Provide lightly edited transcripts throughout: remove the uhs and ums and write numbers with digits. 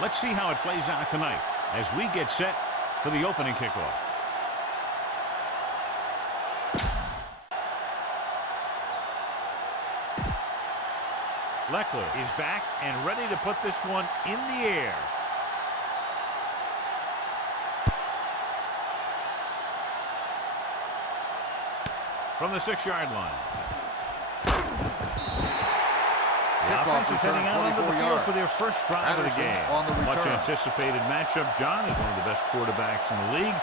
Let's see how it plays out tonight as we get set for the opening kickoff. Leckler is back and ready to put this one in the air. From the 6-yard line. The offense is heading out onto the field for their first drive of the game. Much anticipated matchup. John is one of the best quarterbacks in the league.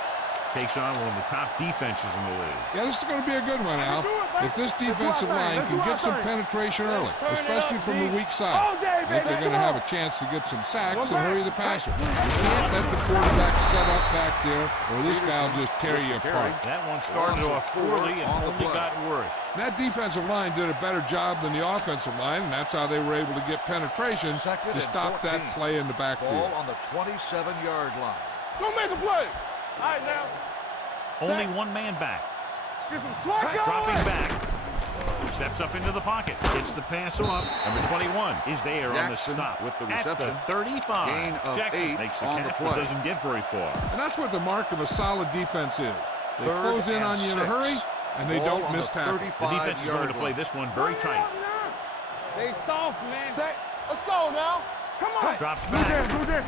Takes on one of the top defenses in the league. Yeah, this is going to be a good one, Al. If this defensive line can get some penetration early, especially from the weak side, I think they're going to have a chance to get some sacks and hurry the passer. You can't let the quarterback set up back there, or this guy will just tear you apart. That one started off poorly and only got worse. That defensive line did a better job than the offensive line, and that's how they were able to get penetration to stop that play in the backfield. Ball on the 27-yard line. Don't make a play. All right, now. Only one man back. Get some slack going. Dropping back. Steps up into the pocket. Gets the pass off. Number 21 is there on the stop. With the reception. At the 35. Gain of Jackson 8 makes the on catch, the but play. doesn't get very far. And that's what the mark of a solid defense is. They Third close in and on you in a 6. hurry, and they Ball don't on miss the tackle. The defense is going to play this one very tight. They soft, man. Let's go now. Come on. Drops back. Go there.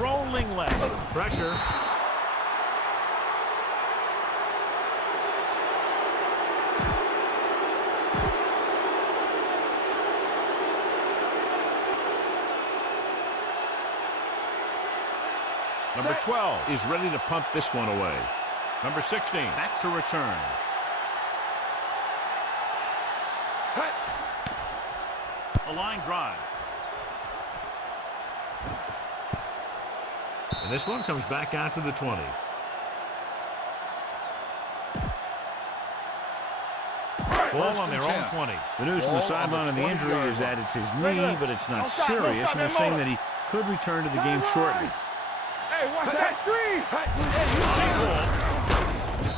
Rolling left. Pressure. Number 12 is ready to punt this one away. Number 16 back to return. A line drive. And this one comes back out to the 20. Ball on their own 20. The news from the sideline on the injury is that it's his knee, but it's not serious, and they're saying that he could return to the game shortly. Hey, watch that screen.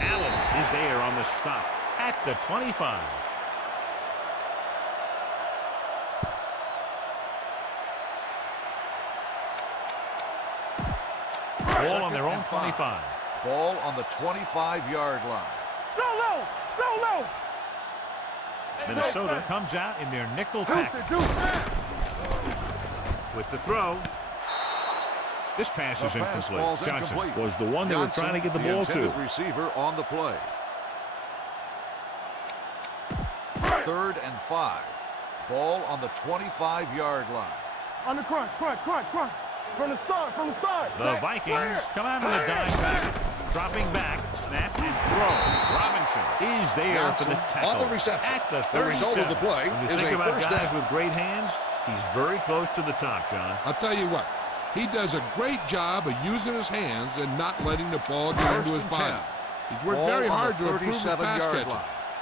Allen is there on the stop at the 25. Ball on their own 25. Ball on the 25-yard line. So low. Minnesota comes out in their nickel package. With the throw. This pass is incomplete. Johnson was the one they were trying to get the ball to. Receiver on the play. 3rd and 5. Ball on the 25-yard line. On the crunch. From the start. The Vikings come out in the dime back. Dropping back, snap, and throw. Robinson is there for the tackle. On the reception. At the 37. The result of the play when you is think a about first guys down. with great hands, he's very close to the top, John. I'll tell you what, he does a great job of using his hands and not letting the ball get into his body. He's worked very hard to improve his pass catching.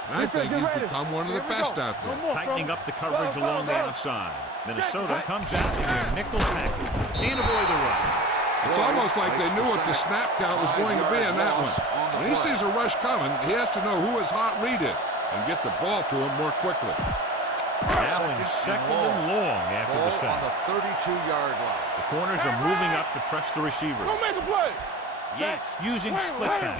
And I think he's become one of the best out there. Tightening up the coverage along the outside. Minnesota comes out in their nickel package. Can't avoid the rush. It's almost like they knew what the snap count was going to be in that one. When he sees a rush coming, he has to know who his hot read is and get the ball to him more quickly. Now in second and long after the sack. On the 32-yard line. The corners are moving up to press the receivers. Don't make a play. Yates using split pass.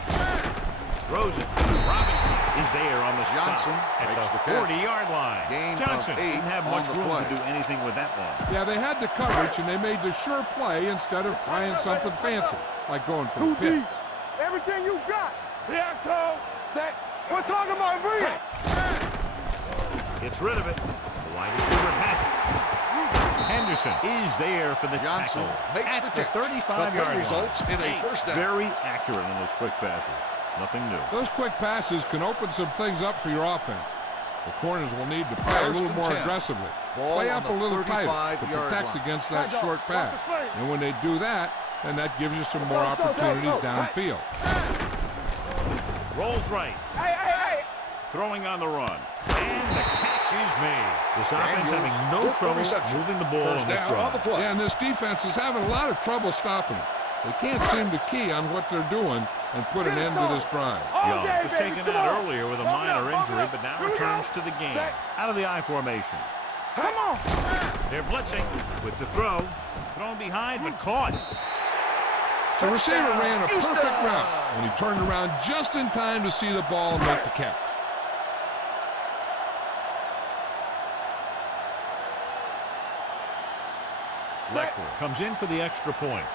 Throws it. Robinson is there on the Johnson stop at makes the the catch. 40-yard line. Gain Johnson of 8 didn't have on much the room play. to do anything with that one. Yeah, they had the coverage, and they made the sure play instead of trying something fancy, like going for the pick. Everything you got. Yeah, Cole. Set. We're talking about breathing. Gets rid of it. The wide receiver has it. Henderson is there for the Johnson tackle makes at the the catch. 35-yard But line. results in a Yates first down. very accurate on those quick passes. Nothing new. Those quick passes can open some things up for your offense. The corners will need to play a little more 10. aggressively. Ball Play on up the a little tighter to 35-yard protect line. against that short pass. And when they do that, then that gives you some more opportunities downfield. Rolls right. Hey. Throwing on the run. And the catch is made. This offense having no trouble moving the ball on this drive. Yeah, and this defense is having a lot of trouble stopping it. They can't seem to key on what they're doing and put an end to this drive. Young was taken out earlier with a minor injury, but now returns to the game. Out of the I formation. Come on. They're blitzing with the throw. Thrown behind, but caught. The receiver ran a perfect route, and he turned around just in time to see the ball and make the catch. Leckler comes in for the extra point.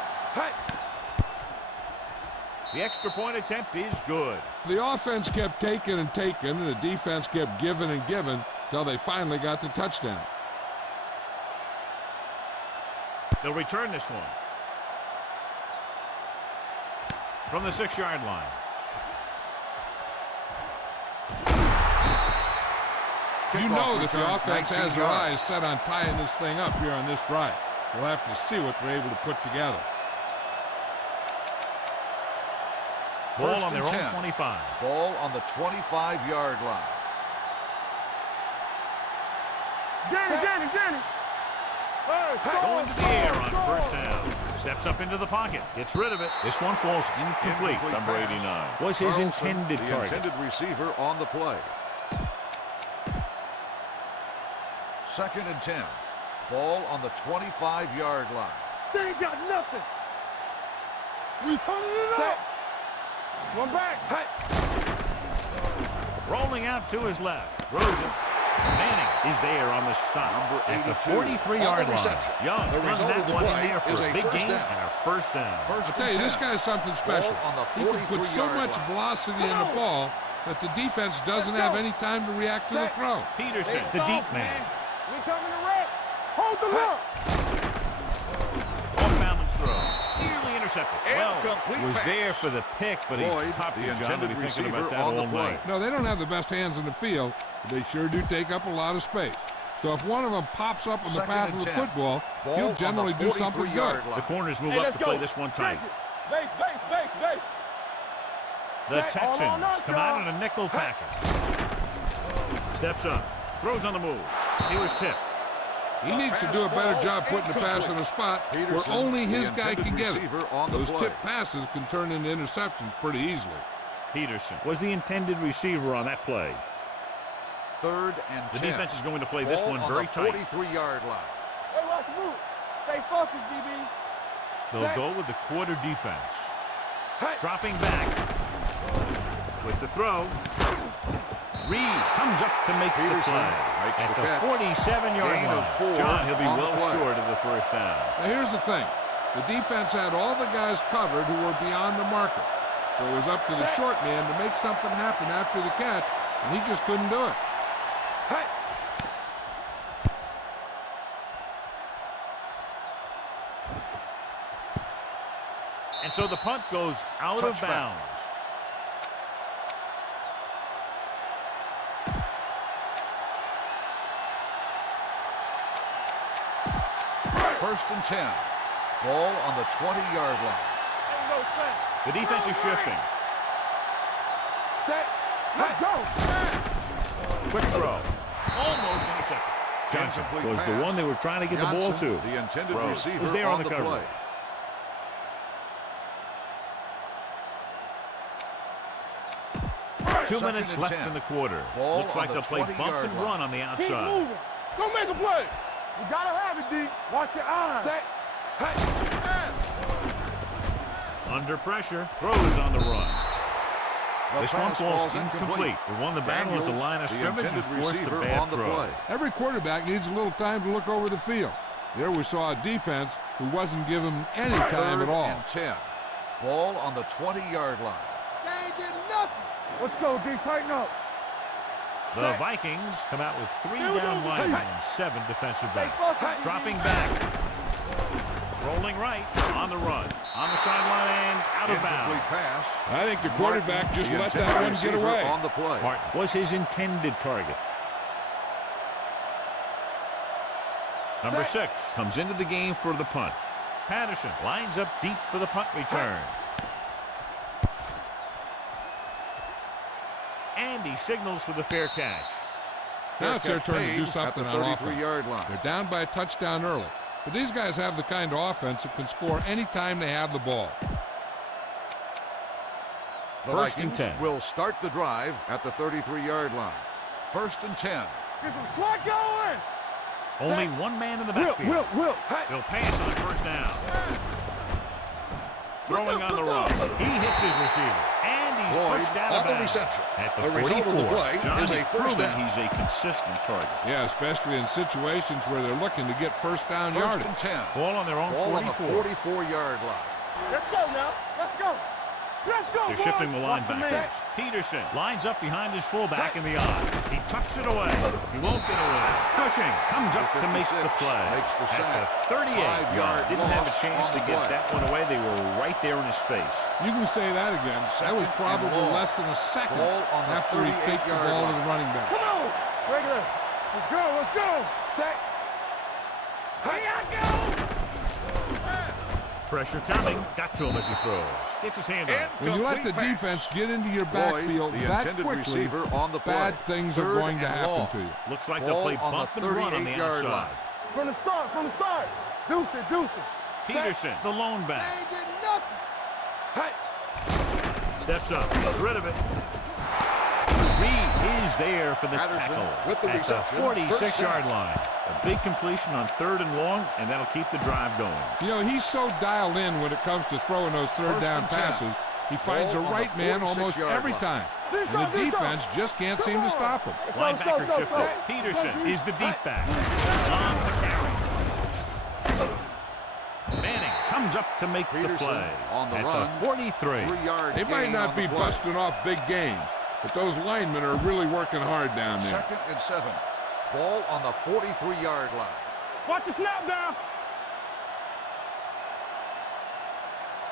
The extra point attempt is good. The offense kept taking and taking, and the defense kept giving and giving until they finally got the touchdown. They'll return this one. From the 6-yard line. You know that the offense has their eyes set on tying this thing up here on this drive. We'll have to see what they're able to put together. Ball on their own 25. Ball on the 25-yard line. Get it. Going to the air on first down. Steps up into the pocket. Gets rid of it. This one falls incomplete. Number 89. Was his intended target. The intended receiver on the play. 2nd and 10. Ball on the 25-yard line. They ain't got nothing. We turning it up. One back. Rolling out to his left. Rosen. Manning is there on the stop at the 43-yard line. Young runs that one in there for a big gain and a first down. I'll tell you, this guy's something special. He can put so much velocity in the ball that the defense doesn't have any time to react to the throw. Peterson, the deep man. We coming to red. Hold the look. Off-balance throw. Nearly intercepted. Well, was there for the pick, but he popped the John to be thinking about that all night. No, they don't have the best hands in the field, but they sure do take up a lot of space. So if one of them pops up in the path of the football, he'll generally do something good. The corners move up to play this one tight. Base. The Texans come out in a nickel package. Steps up. Throws on the move. He was tipped. He needs to do a better job putting the pass in a spot where only his guy can get it. Those tipped passes can turn into interceptions pretty easily. Peterson was the intended receiver on that play. 3rd and 10. The defense is going to play this one very tight. 43-yard line. Hey, watch the move. Stay focused, DB. They'll go with the quarter defense. Dropping back with the throw. Reed comes up to make the play at the 47-yard line. John, he'll be well short of the first down. Now here's the thing. The defense had all the guys covered who were beyond the marker. So it was up to the short man to make something happen after the catch, and he just couldn't do it. And so the punt goes out of bounds. First and 10. Ball on the 20-yard line. The defense is shifting. Set. Let's go. Quick throw. Almost intercepted. Johnson was the one they were trying to get the ball to. The intended Rhodes receiver was there on the play. coverage. Two minutes left in the quarter. Looks like they'll play bump and run on the outside. Don't make a play. You gotta have it, D. Watch your eyes. Set. Under pressure, throws on the run. This one falls incomplete. They won the battle at the line of scrimmage and forced the bad throw. Every quarterback needs a little time to look over the field. There we saw a defense who wasn't given him any time at all. 3rd and 10. Ball on the 20-yard line. They ain't getting nothing. Let's go, D. Tighten up. The Vikings come out with 3 down linemen and 7 defensive backs. Dropping back. Rolling right on the run. On the sideline and out of bounds. Pass. I think the quarterback just let that one get away. On the play. Martin was his intended target. Number 6 comes into the game for the punt. Patterson lines up deep for the punt return. And he signals for the fair catch. Now it's their turn to do something on offense. 33-yard line. They're down by a touchdown early. But these guys have the kind of offense that can score any time they have the ball. The First and Vikings 10. will start the drive at the 33-yard line. First and 10. Get some slack going. Only one man in the backfield. He'll pass on first down. Throwing on the run. He hits his receiver. And he's pushed out of bounds. At the 44, John has proven he's a consistent target. Yeah, especially in situations where they're looking to get first down yardage. First and 10. Ball on their own 44. 44-yard line. Let's go now. Let's go. Let's go, They're shifting the linebackers. Peterson lines up behind his fullback in the eye. He tucks it away. He won't get away. Cushing comes up to make the play. At the 38-yard. Didn't have a chance to get that one away. They were right there in his face. You can say that again. That was probably less than a second after he faked the ball to the running back. Come on. Regular. Let's go. Let's go. Set. Here I go. Pressure coming. Got to him as he throws. Gets his hand up. When you let the defense get into your backfield that quickly, bad things are going to happen to you. Looks like they'll play bump and run on the outside. From the start. Deuce it. Peterson, the lone back. They ain't getting nothing. Steps up. Gets rid of it. Reed is there for the tackle with the at the 46-yard line. A big completion on 3rd and long, and that'll keep the drive going. You know, he's so dialed in when it comes to throwing those third down passes. He finds the right man almost every time. And the defense just can't seem to stop him. Linebacker shifted. Peterson is the deep back. On the carry. Manning comes up to make the play on the at run, the 43. They might not be busting off big games, but those linemen are really working hard down there. 2nd and 7. Ball on the 43-yard line. Watch the snap down.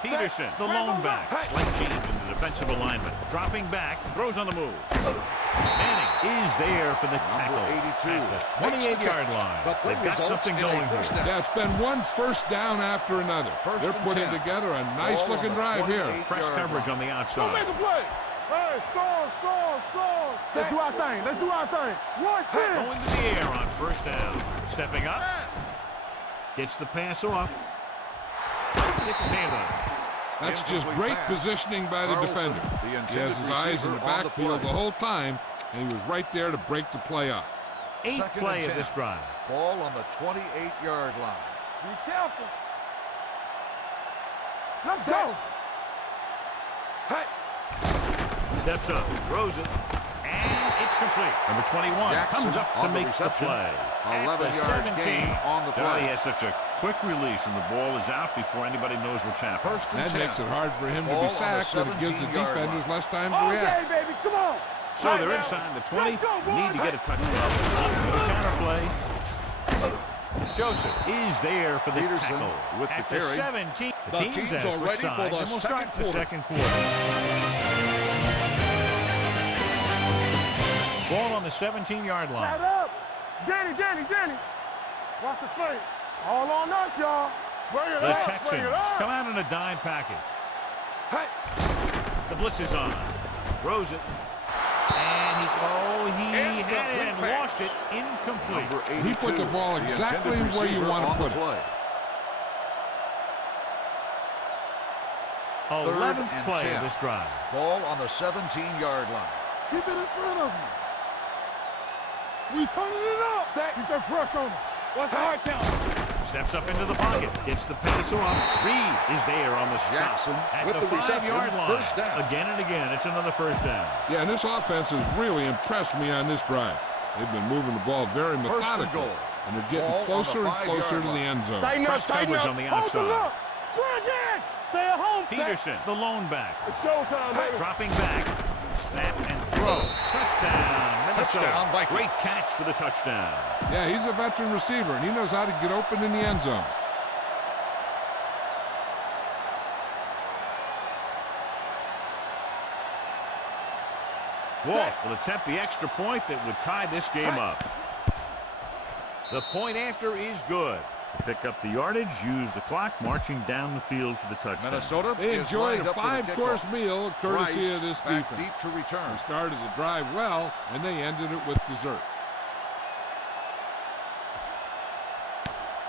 Peterson, the lone back. Slight change in the defensive alignment. Dropping back, throws on the move. Manning is there for the tackle at the 28-yard line. They've got something going here. Yeah, it's been one first down after another. They're putting together a nice-looking drive here. Press coverage on the Don't outside. make a play. Hey, score. Let's do our thing. One, two. Going to the air on first down. Stepping up. Gets the pass off. Gets his hand on it. That's just great positioning by the defender. He has his eyes in the backfield the whole time, and he was right there to break the play up. 8th play of this drive. Ball on the 28-yard line. Be careful. Let's go. Steps up, throws it, and it's complete. Number 21 comes up to make the play. 11-yard gain on the play. He has such a quick release, and the ball is out before anybody knows what's happening. That makes it hard for him to be sacked, and it gives the defenders less time to react. Okay, baby, come on. So they're inside the 20. Need to get a touchdown. The counter play. Joseph is there for the tackle with at the the carry. 17. The teams are ready for the and we'll start the second quarter. Ball on the 17-yard line. Set up. Danny. Watch the play. All on us, y'all. The Texans come out in a dime package. The blitz is on. Throws it. And he had it and lost it. Incomplete. He put the ball exactly where you want to put it. 11th play of this drive. Ball on the 17-yard line. Keep it in front of him. We turning it up. Keep that press on him. Watch the hard count. Steps up into the pocket. Gets the pass off. Reed is there on the stop. At the 5-yard line. Again and again. It's another first down. Yeah, and this offense has really impressed me on this drive. They've been moving the ball very methodically. And they're getting closer and closer to the end zone. Press coverage on the outside. Stay at home, Peterson, the lone back. It's showtime, baby. Dropping back. Snap and throw. Touchdown, Minnesota. Touchdown, Vikings. Great catch for the touchdown. Yeah, he's a veteran receiver, and he knows how to get open in the end zone. Walsh will attempt the extra point that would tie this game up. The point after is good. To pick up the yardage, use the clock, marching down the field for the touchdown. Minnesota They enjoyed a 5-course meal courtesy of this defense. Deep to return. They started the drive well, and they ended it with dessert.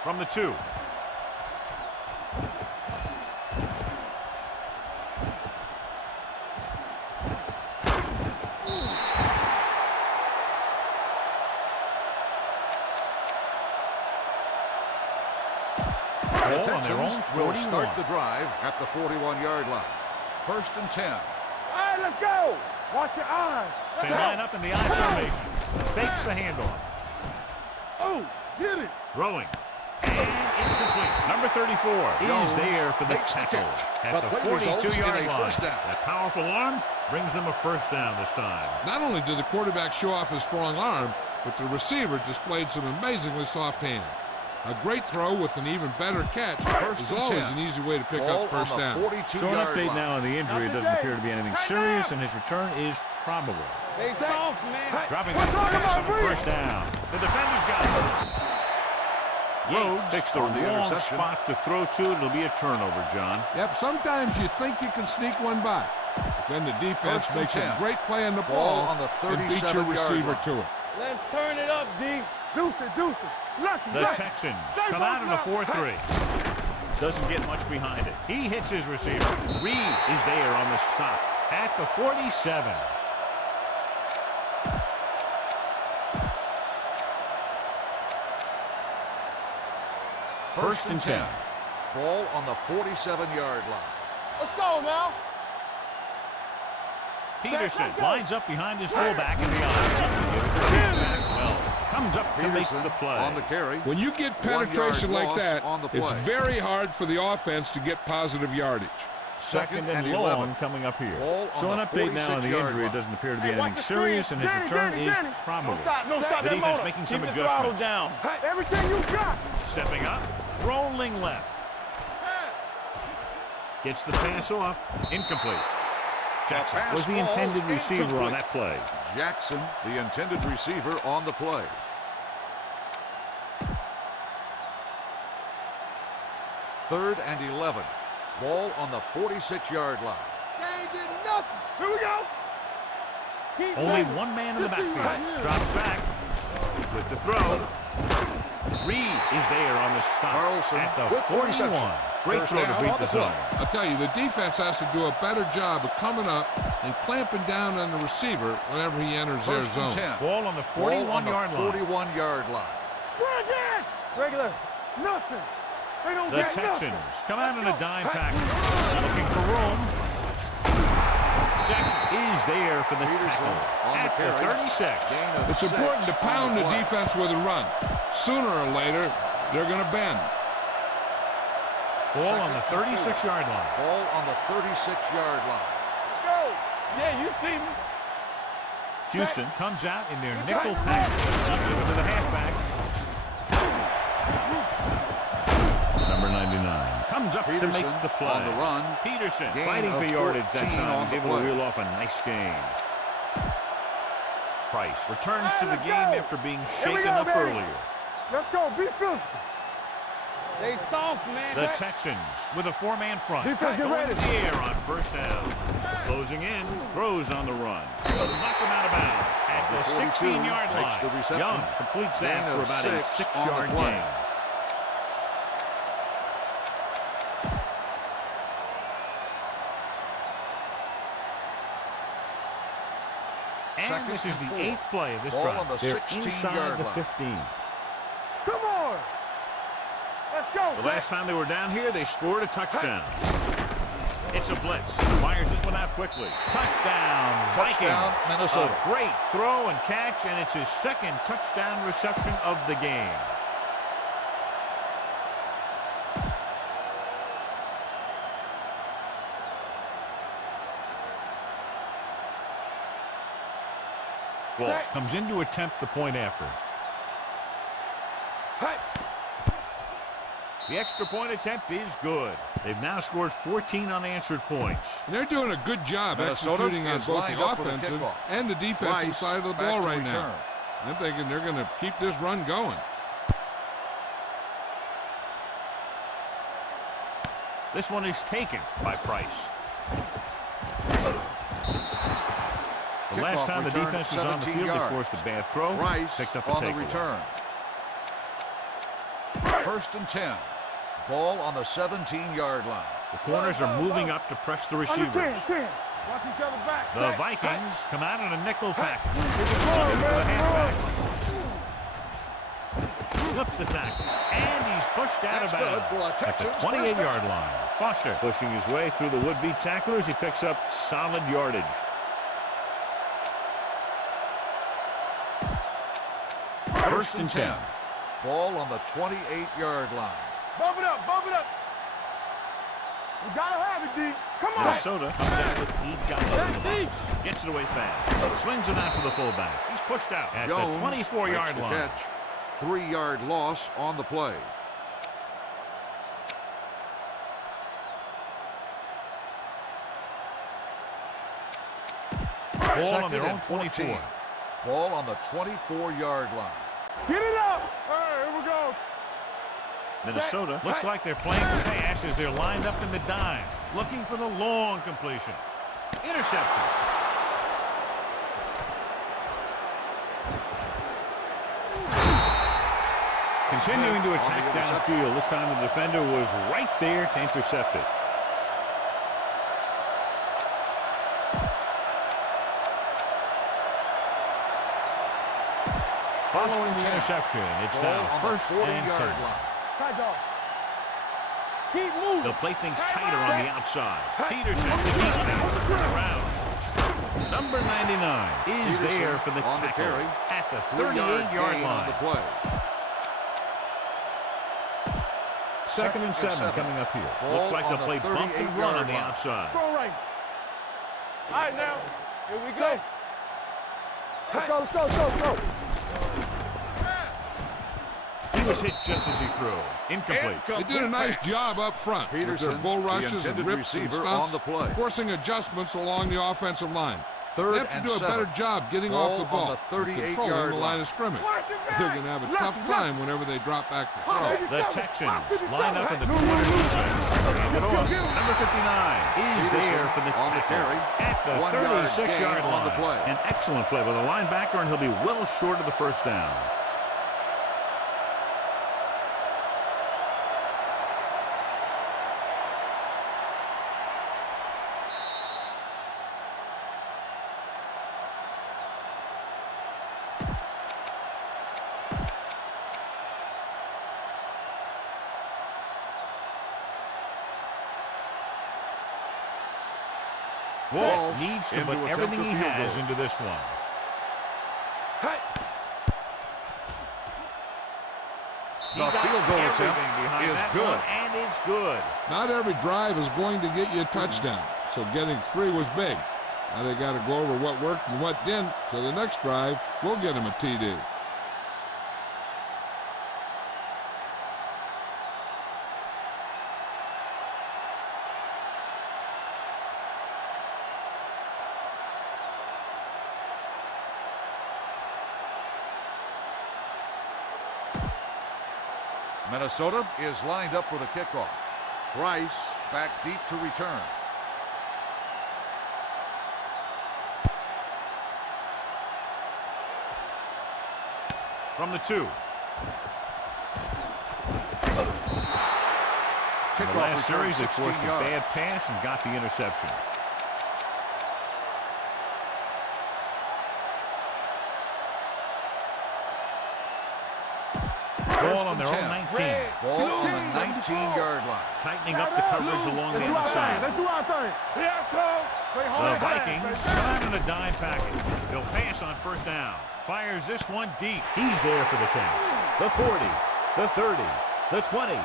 From the 2. Texans own will 41. start the drive at the 41-yard line. 1st and 10. All right, let's go. Watch your eyes. They line up in the I formation. Fakes the handoff. Oh, get it. Throwing. And it's complete. Number 34 is there for the tackle at the 42-yard line. That powerful arm brings them a first down this time. Not only did the quarterback show off his strong arm, but the receiver displayed some amazingly soft hands. A great throw with an even better catch is always an easy way to pick up first down. So an update now on the injury. It doesn't appear to be anything serious, and his return is probable. They soft, man. Dropping back pass on the first down. The defender's got it. Rhodes picks the wrong spot to throw to. It'll be a turnover, John. Yep, sometimes you think you can sneak one by. But then the defense makes a great play on the ball and beats your receiver to it. Let's turn it up, D. Deuce it. The Texans come out in a 4-3. Doesn't get much behind it. He hits his receiver. Reed is there on the stop at the 47. First and 10. Ball on the 47-yard line. Let's go now. Peterson lines up behind his fullback in the eye. Wells comes up to make the play. On the carry. When you get penetration like that, it's very hard for the offense to get positive yardage. Second and long coming up here. So an update now on the injury. It doesn't appear to be anything serious, and his return is probable. The defense making some adjustments. Everything you got. Stepping up, rolling left. Gets the pass off, incomplete. Jackson was the intended receiver on that play. Jackson, the intended receiver on the play. Third and 11. Ball on the 46-yard line. They ain't did nothing. Here we go. Only one man in the backfield. Drops back with the throw. Reed is there on the stop Carlson at the 41. Great throw to beat the zone. I'll tell you, the defense has to do a better job of coming up and clamping down on the receiver whenever he enters their zone. Ball on the 41-yard line. 41-yard line. Regular. Nothing. They don't The get Texans nothing. come out in a dime package. Looking for room. Jackson is there for the tackle at the 36. It's important to pound the defense with a run. Sooner or later, they're going to bend. Ball on the 36-yard line. Ball on the 36-yard line. Let's go. Yeah, you see me. Houston comes out in their nickel package. Give it to the halfback. Number 99 comes up Peterson to make the play. On the run. Peterson Gain fighting for of yardage that 14 time. on He's the able to play. reel off a nice gain. Price returns to the game after being shaken up earlier. Let's go. Be physical. They soft, man. The Texans with a four-man front. Defense, get Going ready. to the air on first down. Closing in. Throws on the run. Knock him out of bounds at the 16-yard makes the line. reception. Young completes that Gain for of about a 6 6-yard on the play. gain. And this is the 8th play of this Ball drive. on the They're 16-yard inside the line. 15. Come on. Let's go. The last time they were down here, they scored a touchdown. It's a blitz. Fires this one out quickly. Touchdown, Vikings. Touchdown, Minnesota. A great throw and catch, and it's his second touchdown reception of the game. Walsh comes in to attempt the point after. The extra point attempt is good. They've now scored 14 unanswered points. And they're doing a good job Minnesota executing on is both lined the up for the offensive kickoff. and the defensive Rice side of the back ball to right return. now. I'm thinking they're going to keep this run going. This one is taken by Price. The last time the return, defense was on the 17 field, yards. they forced a bad throw. Rice Picked up a on the takeaway. return. First and 10. Ball on the 17-yard line. The corners are moving up to press the Under receivers. 10. Watch each other back. The Vikings come out in a nickel package. Come on, The man. halfback. Slips the tackle. And he's pushed out of bounds at the 28-yard line. Foster pushing his way through the would-be tacklers. He picks up solid yardage. First and 10. Ball on the 28-yard line. Bump it up, bump it up. We gotta have it, D. Come on. Minnesota comes out with 8 guys. Gets it away fast. Swings it out to the fullback. He's pushed out at Jones the 24-yard line. Catch. 3-yard loss on the play. Ball on their own 24. Ball on the 24-yard line. Get it up. All right, here we go. Minnesota looks like they're playing the pass as they're lined up in the dime, looking for the long completion. Interception. Continuing to attack downfield. This time the defender was right there to intercept it. Following the interception, it's now first and 10. Keep moving. They'll play things tighter on the outside. Peterson to keep them around. Number 99 is there for the tackle at the 38-yard line. Second and 7 coming up here. Looks like they'll play bump and run on the outside. Throw right. All right, now. Here we go. Let's go, let's go, let's go, let's go. He was hit just as he threw. Incomplete. They did a nice job up front with their bull rushes and rips and stunts, forcing adjustments along the offensive line. They have to do a better job getting off the ball, controlling the line of scrimmage. They're going to have a tough time whenever they drop back to throw. The Texans line up in the quarter defense. Number 59 is there for the tackle at the 36-yard line. An excellent play by the linebacker, and he'll be well short of the first down. Walt needs to put everything he has into this one. The field goal attempt is good. And it's good. Not every drive is going to get you a touchdown, so getting 3 was big. Now they got to go over what worked and what didn't, so the next drive will get them a TD. Minnesota is lined up for the kickoff. Price back deep to return. From the 2. The last series, they forced a bad pass and got the interception. Ball on their own 19. Ball on the 19-yard line. Tightening up the coverage along the outside. Let's do our thing. The Vikings come out in a dime package. They'll pass on first down. Fires this one deep. He's there for the catch. The 40, the 30, the 20,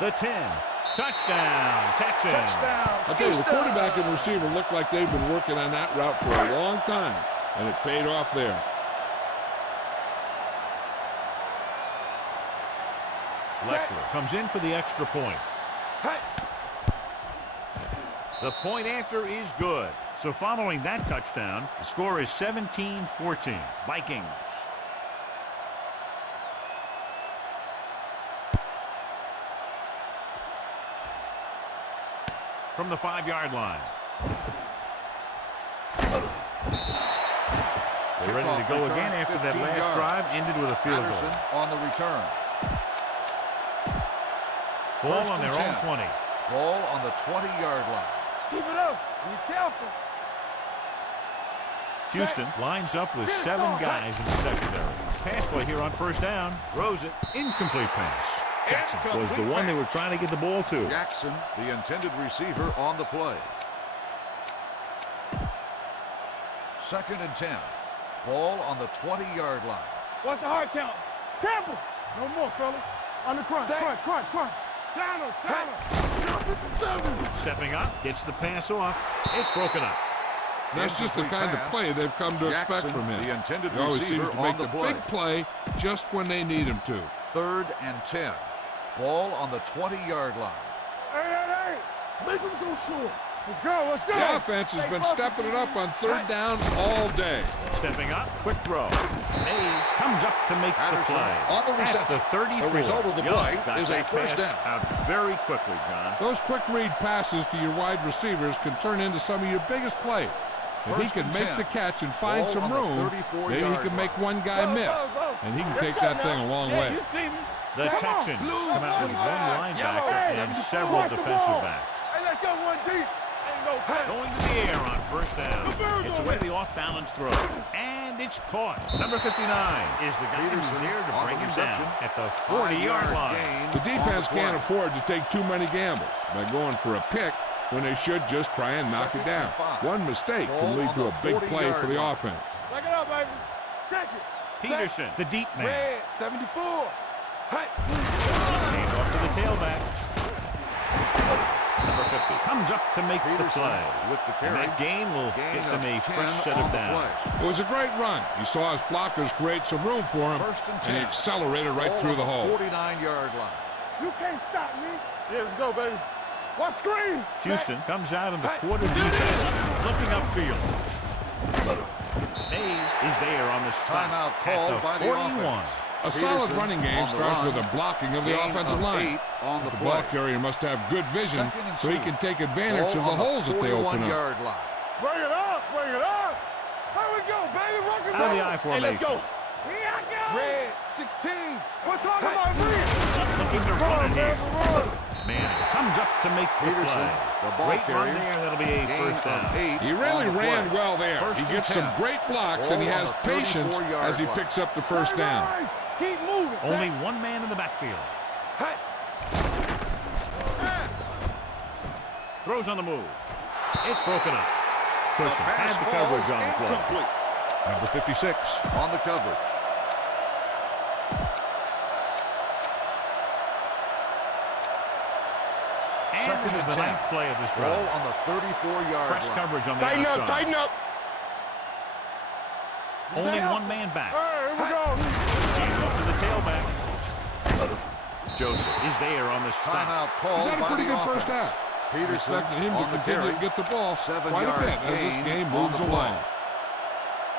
the 10. Touchdown, Texans. I tell you, the quarterback and receiver look like they've been working on that route for a long time, and it paid off there. Leckler comes in for the extra point. The point after is good. So following that touchdown, the score is 17-14. Vikings. From the 5-yard line. They're ready to go again after that last drive ended with a field goal. On the return. Ball on their own 20. Ball on the 20-yard line. Keep it up. Be careful. Houston lines up with 7 guys in the secondary. Pass play here on first down. Throws it. Incomplete pass. Jackson was the one they were trying to get the ball to. Jackson, the intended receiver on the play. 2nd and 10. Ball on the 20-yard line. What's the hard count? Temple. No more, fellas. On the crunch. Down. 57. Stepping up, gets the pass off. It's broken up. That's just the kind of play they've come to expect from him. The intended He always receiver seems to make the play. big play just when they need him to. 3rd and 10. Ball on the 20-yard line. Hey. Make him go short. Let's go. The offense has been stepping it up on 3rd down all day. Stepping up, quick throw. Mays comes up to make the play. On the reception. At the 34. The result of the play is a first down. Out very quickly, John. Those quick read passes to your wide receivers can turn into some of your biggest plays. If he can make the catch and find some room, maybe he can make one guy miss, and he can take that thing a long way. The Texans come out with 1 linebacker and several defensive backs. Hey, let's go 1 deep. Going to the air on first down. It's away the off-balance throw. And it's caught. Number 59 is the guy who's there to bring him down at the 40-yard line. The defense can't afford to take too many gambles by going for a pick when they should just try and knock it down. One mistake can lead to a big play for the offense. Check it out, baby. Check it. Peterson, the deep man. Red, 74. Hey. Hand off to the tailback. Number 50 comes up to make the play. With the carry. And that gain will get them a fresh set of downs. It was a great run. He saw his blockers create some room for him, and he accelerated right through the hole. 49-yard line. You can't stop me. Yeah, let's go, baby. What screen? Houston comes out in the quarter defense, looking upfield. Mays is there on the spot Timeout called at by the the 41. offense. A solid running game on the starts run. with a blocking of the Gain offensive of line. 8 on the The play. ball carrier must have good vision 2nd and so he 2. can take advantage Ball of the on holes that they open up. 41-yard line. Bring it up. Here we go, baby. Rock it Out of the out. I formation. Here I go. Red, 16. We're talking about red. Looking to run it here. Manning comes up to make the Peterson, play. the ball Great carrier. run there. That'll be a Gain first down. of 8 He really on the ran play. well there. First He and gets 10. some great blocks, and he Ball has on the patience 34-yard as he line. picks up the first down. Keep moving. Only 1 man in the backfield. Hey. Throws on the move. It's broken up. Cushion pass has the coverage falls on the play. incomplete. Number 56. On the coverage. And this is the 9th play of this Ball drive. on the 34-yard Press line. coverage on the outside. Tighten up. Only 1 man back. Here we go. Hand off to the tailback. Joseph is there on the stop. Timeout called He's had a by pretty the good offense. first half. Peterson Expecting him on to the continue carry. to get the ball 7 quite a yard bit as this gain game on moves the along. play.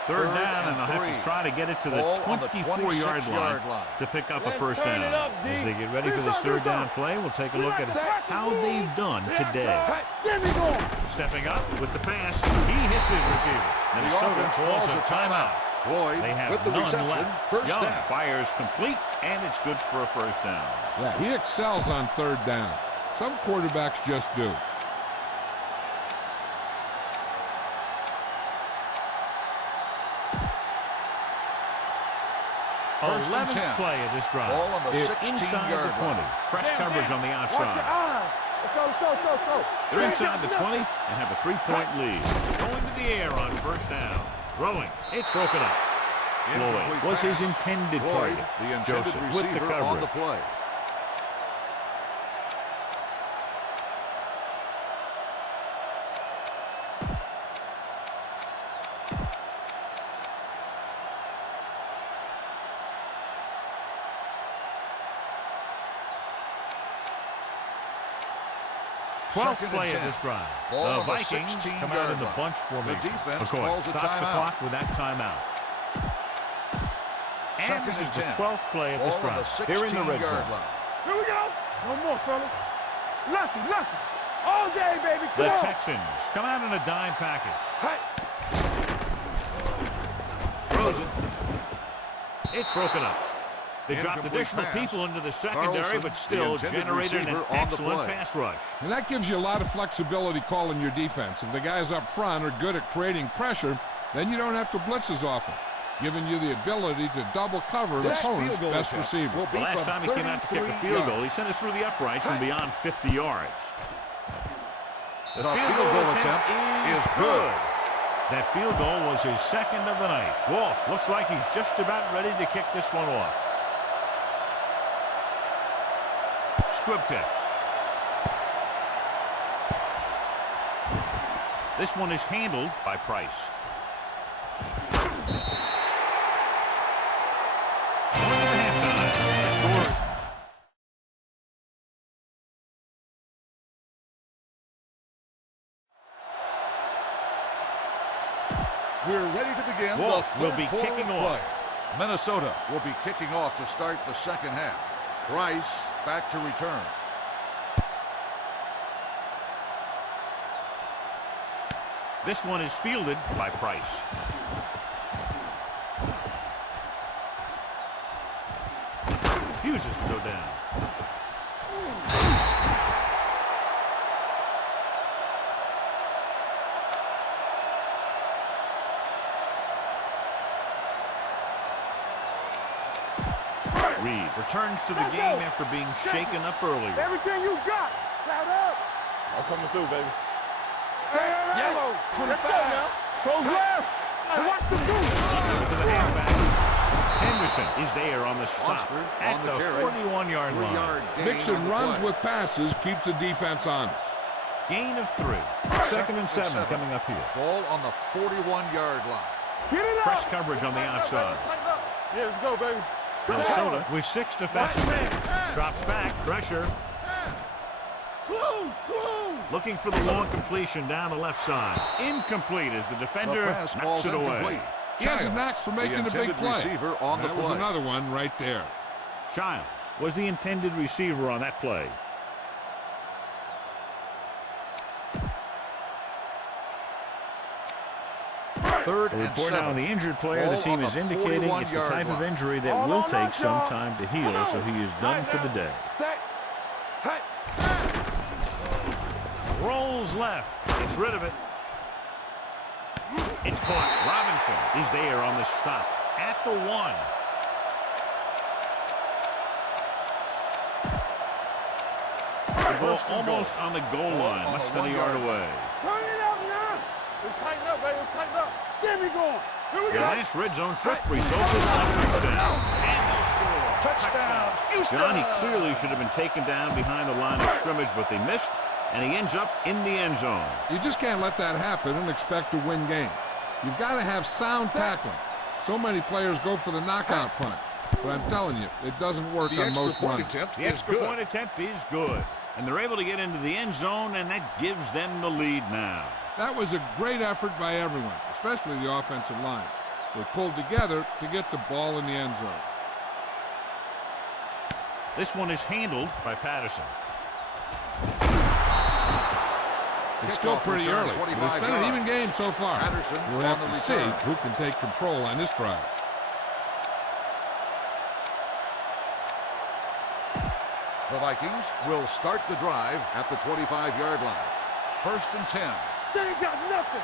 Third Third down, and and they'll have 3. to try to get it to the Ball on the 24-yard 26-yard line line. to pick up a Let's first turn down. it up, D. As they get ready for this third down play, we'll take a look at how they've done today. Give me going. Stepping up with the pass, he hits his receiver. Minnesota offense calls calls a a timeout. Floyd They have with the none reception. left. First Young down. fires complete, and it's good for a first down. Yeah, he excels on third down. Some quarterbacks just do. First and 11th 10. play of this drive. Ball on the They're 16-yard inside the 20. line. Press coverage on the Watch your outside. eyes. Let's go. They're inside the 20 and have a 3-point lead. Going to the air on first down. Throwing. It's broken up. Floyd Incomplete was his pass. intended Floyd, target. the intended Joseph with the receiver on the coverage. play. Twelfth Second play and of 10. this drive. Ball The on the Vikings come out in the 16-yard bunch line. formation. The defense McCoy calls a stops the timeout. clock with that timeout. And Second this is and the 10. 12th play of this Ball on drive. the They're in the red 16-yard zone. line. Here we go. No more, fellas. Lucky. All day, baby. The Come on. Texans come out in a dime package. Hey. Throws it. It's broken up. They dropped Incomplete additional pass. people into the secondary, Carlson, but the still intended generated an receiver on the excellent play. pass rush. And that gives you a lot of flexibility calling your defense. If the guys up front are good at creating pressure, Then you don't have to blitz as often, giving you the ability to double cover an opponent's best receiver. The last time he came out to kick a field goal, he sent it through the uprights from beyond 50 yards. The field goal attempt is good. That field goal was his second of the night. Walsh looks like he's just about ready to kick this one off. Squib kick. This one is handled by Price. We're ready to begin. Walsh will be kicking off. Minnesota will be kicking off to start the second half. Price back to return. This one is fielded by Price. Refuses to go down. Reed returns to the game after being shaken up earlier. Everything you got. Shout out. I'm coming through, baby. Set. Yellow. 25. Goes left. I watch the move. To the halfback. Henderson is there on the stop at the 41-yard line. Mixon runs with passes, keeps the defense honest. Gain of 3. Second and 7 coming up here. Ball on the 41-yard line. Get it up. Press coverage on the outside. Yeah, let's go, baby. Minnesota with 6 defensive men. Drops back. Pressure. Close. Looking for the long completion down the left side. Incomplete as the defender knocks it away. He has a knack for making a big play. Receiver on the that was another one right there. Childs was the intended receiver on that play. Third A and report 7. on the injured player. The team is indicating it's the type of injury that will take some time to heal, so he is done for the day. Rolls left. Gets rid of it. It's caught. Robinson is there on the stop at the 1. The ball almost on the goal line, less than a yard away. Turn it up now. Let's tighten up, baby. Let's tighten up. Get me going. Here we The go. last red zone trip resulted in a touchdown. And they'll score. Touchdown. Houston. John, he clearly should have been taken down behind the line of scrimmage, but they missed, and he ends up in the end zone. You just can't let that happen and expect to win games. You've got to have sound tackling. So many players go for the knockout punt, but I'm telling you, it doesn't work on most runs. The extra point attempt is good, and they're able to get into the end zone, and that gives them the lead now. That was a great effort by everyone, especially the offensive line. They pulled together to get the ball in the end zone. This one is handled by Patterson. It's still pretty early, but it's been an even game so far. Patterson We'll have to see who can take control on this drive. The Vikings will start the drive at the 25-yard line. First and 10. They ain't got nothing.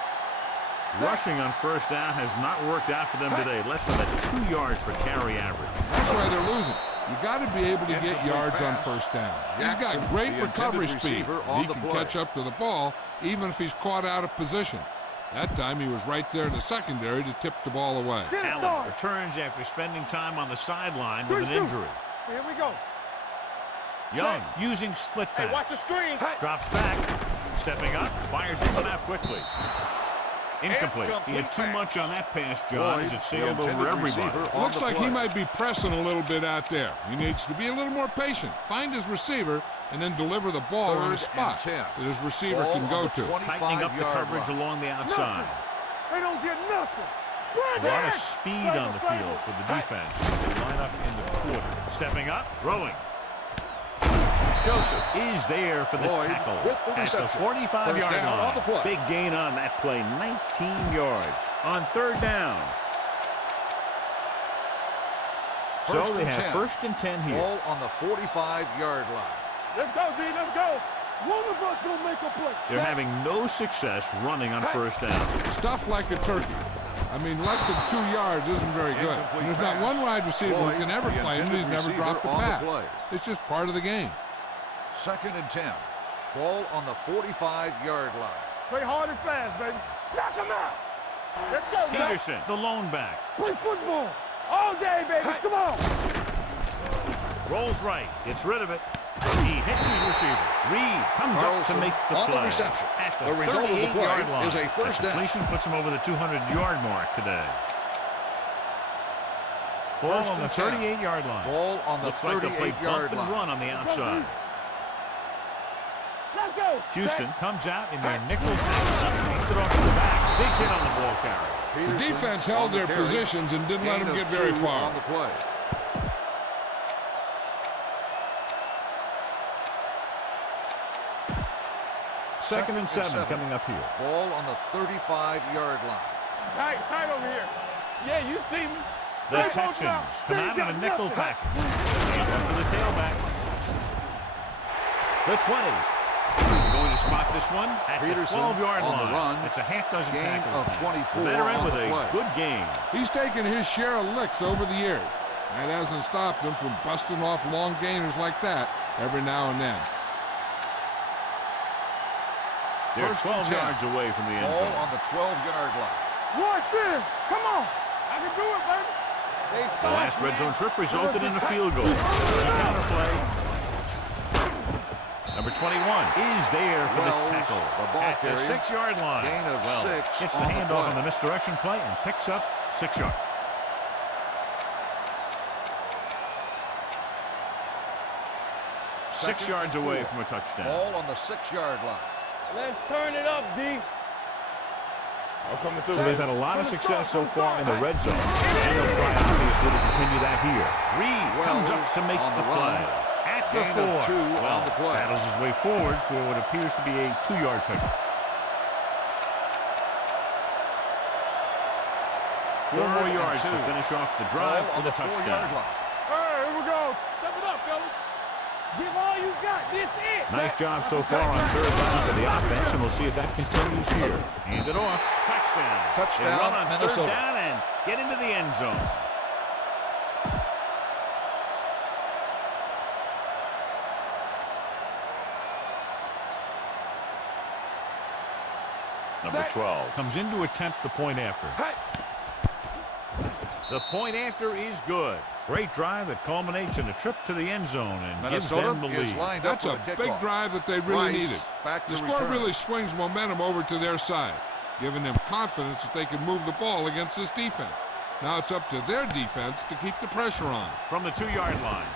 Rushing on first down has not worked out for them today. Less than a 2 yards per carry average. That's why they're losing. You got to be able to get yards on first down. He's got great recovery speed. He can catch up to the ball even if he's caught out of position. That time he was right there in the secondary to tip the ball away. Allen returns after spending time on the sideline with an injury. Here we go. Young using split pass. Hey, watch the screen. Drops back. Stepping up. Fires this one out quickly. Incomplete. He had too much on that pass, John, as it sailed over everybody. Looks like he might be pressing a little bit out there. He needs to be a little more patient. Find his receiver and then deliver the ball on a spot that his receiver can go to. Tightening up the coverage along the outside. They don't get nothing. A lot of speed on the field for the defense as they line up in the quarter. Stepping up, throwing. Joseph is there for the tackle at the 45-yard line. Big gain on that play, 19 yards on third down. So they have first and 10 here. Ball on the 45-yard line. Let's go, D. Let's go. One of us will make a play. They're having no success running on first down. Stuff like a turkey. I mean, less than 2 yards isn't very good. And there's not one wide receiver who can ever claim that he's never dropped a pass. It's just part of the game. 2nd and 10. Ball on the 45-yard line. Play hard and fast, baby. Knock him out. Let's go, Peterson, the lone back. Play football. All day, baby. Hey. Come on. Rolls right. Gets rid of it. He hits his receiver. Reed comes up to make the play. On the reception. At the The result of the play 38-yard line. is a first down. Completion puts him over the 200-yard mark today. Ball on the 38-yard line. Ball on the 38-yard line. Run on the outside. Let's go. Houston comes out in their nickel package. Takes it off to the back. Big hit on the ball carrier. The defense held their positions and didn't let them get very far. On the play. Second and 7 coming up here. Ball on the 35-yard line. Tight over here. Yeah, you see me. The Texans come out in a nickel package. Hand off to the tailback. The 20. Going to spot this one at Peterson the 12-yard line. On the run. It's a half dozen Gain tackles. of 24 The veteran on with the a play. good game. He's taken his share of licks over the years. That hasn't stopped him from busting off long gainers like that every now and then. They're 12 yards away from the end zone. Ball on the 12-yard line. Watch him. Come on. I can do it, baby. The last red zone trip resulted in a field goal. Counter play. Number 21 is there for the tackle at the 6-yard line. Gain of 6 Gets the handoff on the misdirection play and picks up 6 yards. Six yards away from a touchdown. Ball on the 6-yard line. Let's turn it up, D. So they've had a lot of success so far in the red zone, and they'll try obviously to continue that here. Reed comes up to make the play at the 4. On the play. Battles his way forward for what appears to be a 2-yard pickup. 4 more yards to finish off the drive with a touchdown. All right, here we go. Step it up, fellas. Give all you got. This is. Nice job so far on 3rd down for the offense, and we'll see if that continues here. Hand it off. Touchdown. Touchdown, They run on Minnesota. 3rd down and get into the end zone. Number 12 comes in to attempt the point after. The point after is good. Great drive that culminates in a trip to the end zone and gives them the lead. That's a big drive that they really needed. The score really swings momentum over to their side, giving them confidence that they can move the ball against this defense. Now it's up to their defense to keep the pressure on. From the 2-yard line.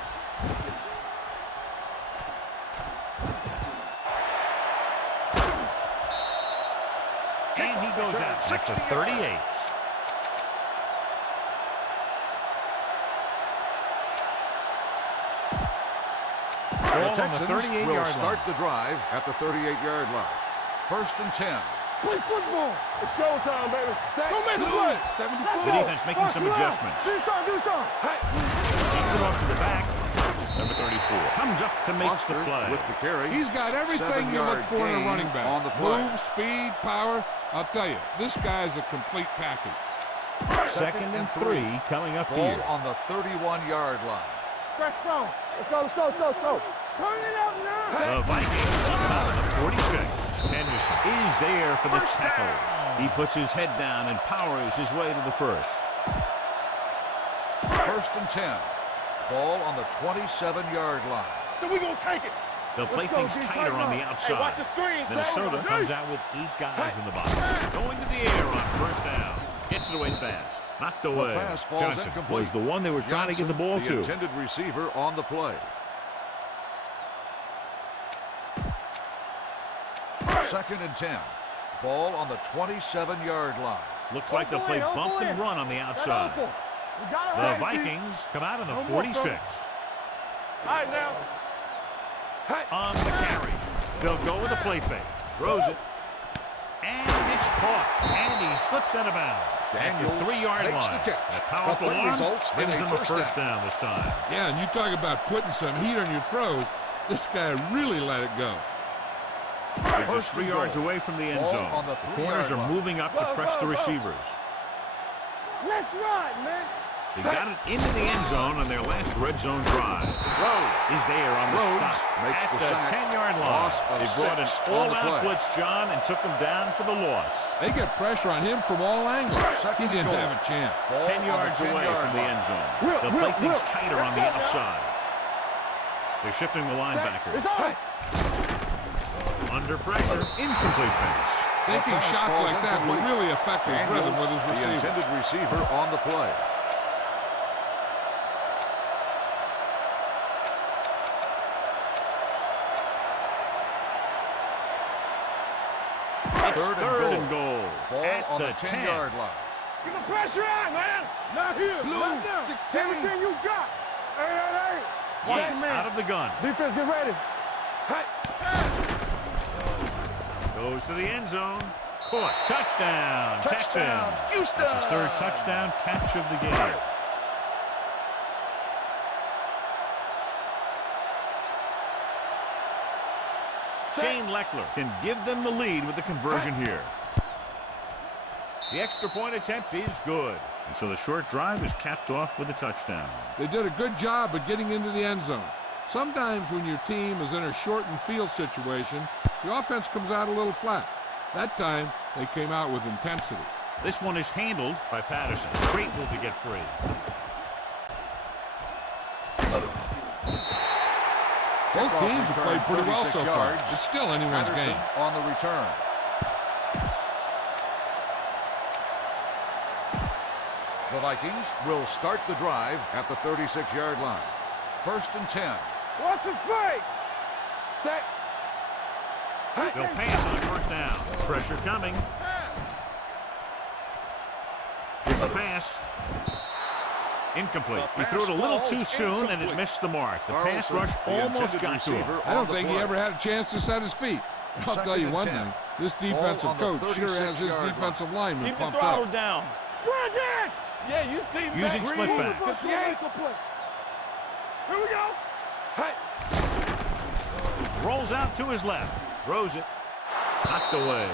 And he goes out at the 38. The Texans will 38-yard start line. the drive at the 38-yard line. 1st and 10. Play football. It's showtime, baby. Don't make a play. The defense making some adjustments. Do something. Hands it off to the back. Number 34 comes up to make Buster the play. with the carry. He's got everything you look 7-yard for in a gain running back. on the play. Move, speed, power. I'll tell you, this guy's a complete package. 2nd and 3 coming up Ball here. on the 31-yard line. Stretch strong. Let's go. Turn it up now. The Vikings out of the 46. Henderson is there for the tackle. He puts his head down and powers his way to the first. 1st and 10. Ball on the 27-yard line. So we gonna take it. They'll play things tighter on the outside. Hey, watch the screen. Minnesota comes out with 8 guys in the box. Going to the air on 1st down. Gets it away fast. Knocked away. pass falls Johnson incomplete. was the one they were trying to get the ball the to. intended receiver on the play. 2nd and 10. Ball on the 27-yard line. Looks like they'll play bump and run on the outside. The Vikings come out of the 46. All right, now. On the carry. They'll go with a play fake. Throws it. And it's caught. And he slips out of bounds. At the 3-yard line. makes the catch. That powerful The play arm results in gives a them a first first down this time. Yeah, and you talk about putting some heat on your throws. This guy really let it go. They're just 3 yards away from the end Ball zone. on the The corners 3-yard are line. moving up to press the receivers. Let's ride, man. They got it into the end zone on their last red zone drive. Rhodes is there on the stop makes at the the 10-yard line. They brought an all-out blitz, John, and took him down for the loss. They get pressure on him from all angles. He didn't have a chance. 10 yards away from the end zone. They'll play things tighter on the outside. They're shifting the linebackers. Under pressure, incomplete pass. Taking shots like that will really affect his rhythm with his receiver. The intended receiver on the play. Third and goal. Ball at on the the 10-yard line. Get the pressure out, man. Not here. Blue, 16. Everything you got. Hey. Yates out of the gun. Defense, get ready. Goes to the end zone. Caught. Touchdown. Texans. Houston. That's his third touchdown catch of the game. Shane Leckler can give them the lead with the conversion here. The extra point attempt is good. And so the short drive is capped off with a touchdown. They did a good job of getting into the end zone. Sometimes when your team is in a shortened field situation, the offense comes out a little flat. That time, they came out with intensity. This one is handled by Patterson. Great move to get free. Both teams have played pretty well so far. It's still anyone's game. On the return. The Vikings will start the drive at the 36-yard line. 1st and 10. Watch the fake. Set. They'll pass on first down. Pressure coming. Give the pass. Incomplete. He threw it a little too soon, and it missed the mark. The pass rush almost got to him. I don't think he ever had a chance to set his feet. I'll tell you one thing. This defensive coach sure has his defensive lineman pumped up. Down. Brandon! Yeah, you see Using split back. Here we go. Rolls out to his left. Throws it. Knocked away.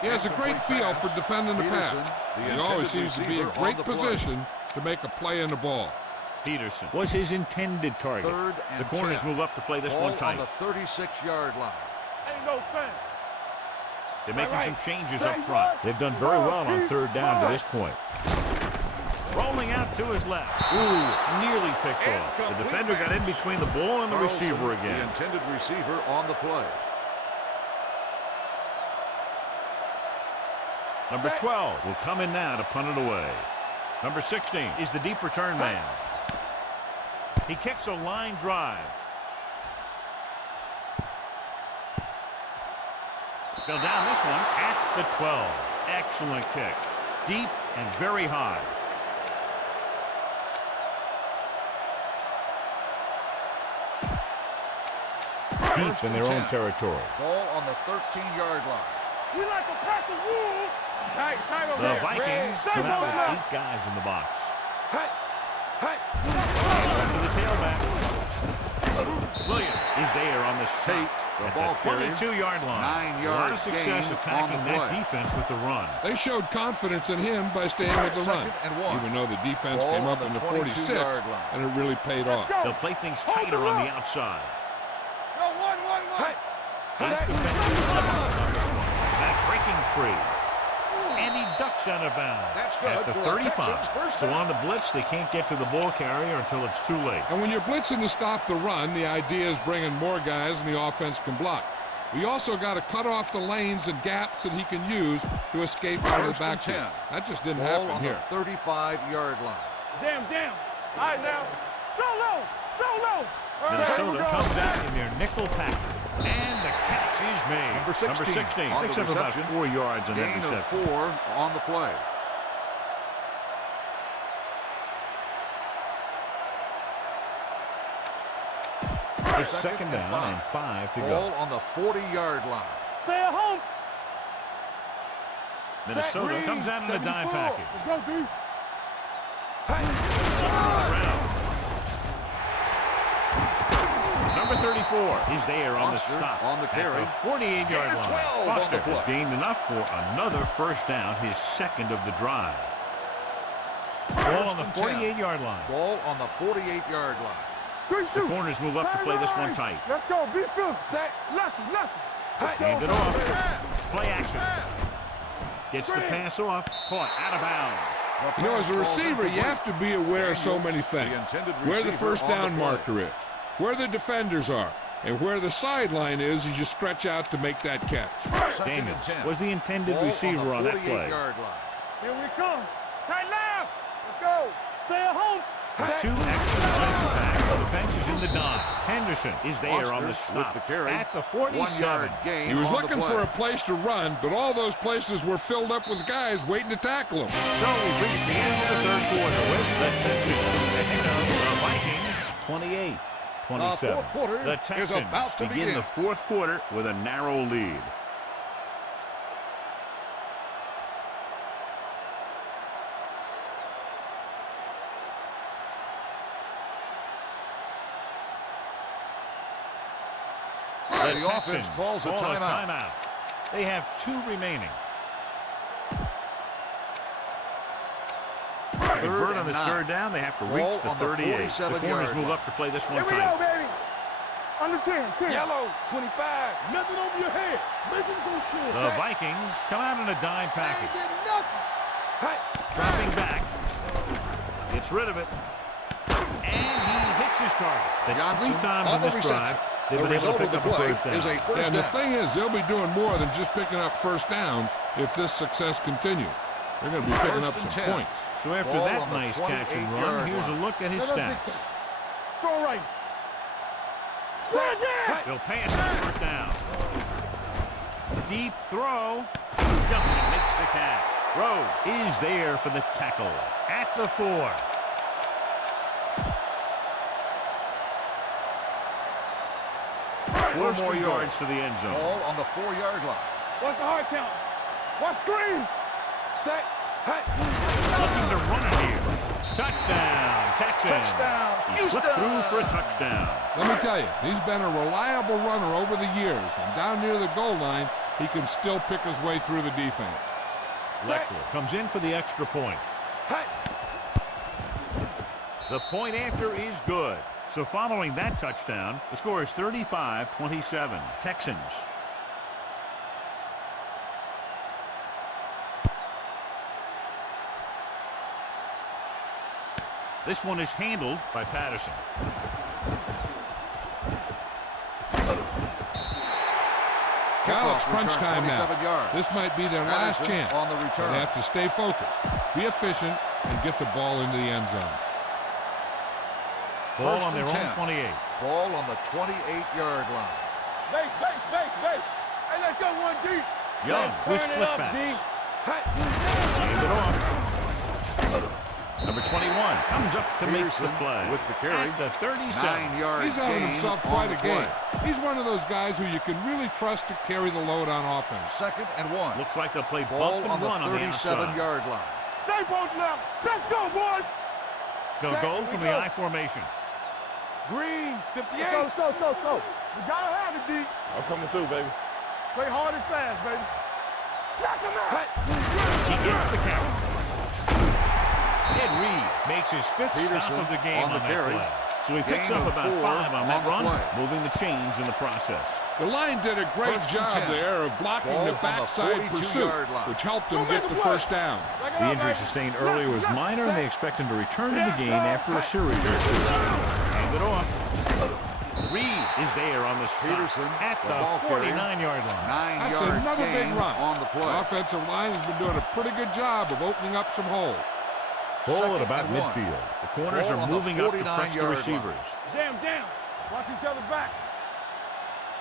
He has a great feel for defending the pass. He always seems to be in great position to make a play in the ball. Peterson was his intended target. The corners move up to play this one tight. On the 36-yard line. Ain't no thing. They're making some changes up front. They've done very well on third down to this point. Rolling out to his left. Ooh, nearly picked off. The defender got in between the ball and the receiver again. The intended receiver on the play. Number 12 will come in now to punt it away. Number 16 is the deep return man. He kicks a line drive. Fell down this one at the 12. Excellent kick. Deep and very high. Deep in their own territory. Ball on the 13-yard line. We like a pack of wolves. The Vikings come out with 8 guys in the box. To the tailback. Williams is there on the tape at the 22-yard line. 9 yards. A lot of success attacking that defense with the run. They showed confidence in him by staying with the run, even though the defense came up in the 46, and it really paid off. They'll play things tighter on the outside. That breaking free. And he ducks out of bounds at the 35. So on the blitz, they can't get to the ball carrier until it's too late. And when you're blitzing to stop the run, the idea is bringing more guys and the offense can block. We also got to cut off the lanes and gaps that he can use to escape out of the backfield. That just didn't happen here. On the 35-yard line. Damn. All right, now. So low. Minnesota comes out in their nickel package. And the catch is made. Number 16. Picks up about 4 yards on that reception. Gain of 4 on the play. It's second down and 5 to go. Ball on the 40-yard line. Stay at home. Minnesota comes out in a dime package. Let's go, D. Number 34 is there on the stop. On the carry. At the 48-yard line. Foster has gained enough for another first down, his second of the drive. Ball on the 48-yard line. Ball on the 48-yard line. The corners move up to play this one tight. Let's go. Be fierce. Set. Lefty. Hand it off. Play action. Gets the pass off. Caught out of bounds. You know, as a receiver, you have to be aware of so many things. Where the first down marker is, where the defenders are, and where the sideline is as you stretch out to make that catch. Daniels was the intended receiver on that play. Here we come. Tight left. Let's go. Stay at home. Two extra defensive backs. The defense is in the dime. Henderson is there on the stop at the 47. He was looking for a place to run, but all those places were filled up with guys waiting to tackle him. So we've reached the end of the third quarter with the Texans ahead of the Vikings 28-27. The Texans begin the fourth quarter with a narrow lead. The offense calls a timeout. They have 2 remaining. Convert on this third down. They have to reach the 38. The corners move up to play this one tight. Here we go, baby. Under 10. Yellow, 25. Nothing over your head. Make him go short. The Vikings come out in a dime package. Dropping back. Gets rid of it. And he hits his target. That's 3 times in this drive. They've been able to pick up a first down. And the thing is, they'll be doing more than just picking up first downs if this success continues. They're going to be picking up some points. So after that nice catch and run, here's a look at his stats. Throw right. He'll pass on first down. Deep throw. Jumps and makes the catch. Rhodes is there for the tackle at the 4. 4 more yards to the end zone. Ball on the 4-yard line. What's the hard count? What screen? Set. Looking to run it here. Touchdown, Texans. Touchdown, He slipped through for a touchdown. Let me tell you, he's been a reliable runner over the years. And down near the goal line, he can still pick his way through the defense. Leckler comes in for the extra point. The point after is good. So following that touchdown, the score is 35-27. Texans. This one is handled by Patterson. Cal, it's crunch time now. This might be their last chance. On the return. They have to stay focused, be efficient, and get the ball into the end zone. Ball on their own 28. Ball on the 28-yard line. Base. Hey, let's go one deep. Young with split pass. Hand it off. Number 21 comes up to make the play. With the carry. At the 37. 9-yard He's having himself quite a game. He's one of those guys who you can really trust to carry the load on offense. 2nd and 1. Looks like they'll play Ball bump and run on the 37-yard line. Stay both left. Let's go, boys. They'll go from the I formation. Green, 58. Let's go. We gotta have it, D. I'm coming through, baby. Play hard and fast, baby. Knock him out. He gets the count. Ed Reed makes his 5th stop of the game on that play. So he picks up about 5 on that run, moving the chains in the process. The line did a great job there of blocking the backside pursuit, which helped them get the first down. The injury sustained earlier was minor, and they expect him to return to the game after a series or 2. Hand it off. Reed is there on the stop at the 49-yard line. That's another big run. On the play. The offensive line has been doing a pretty good job of opening up some holes. Ball at about midfield. The corners are moving up to press the receivers. Damn. Watch each other back.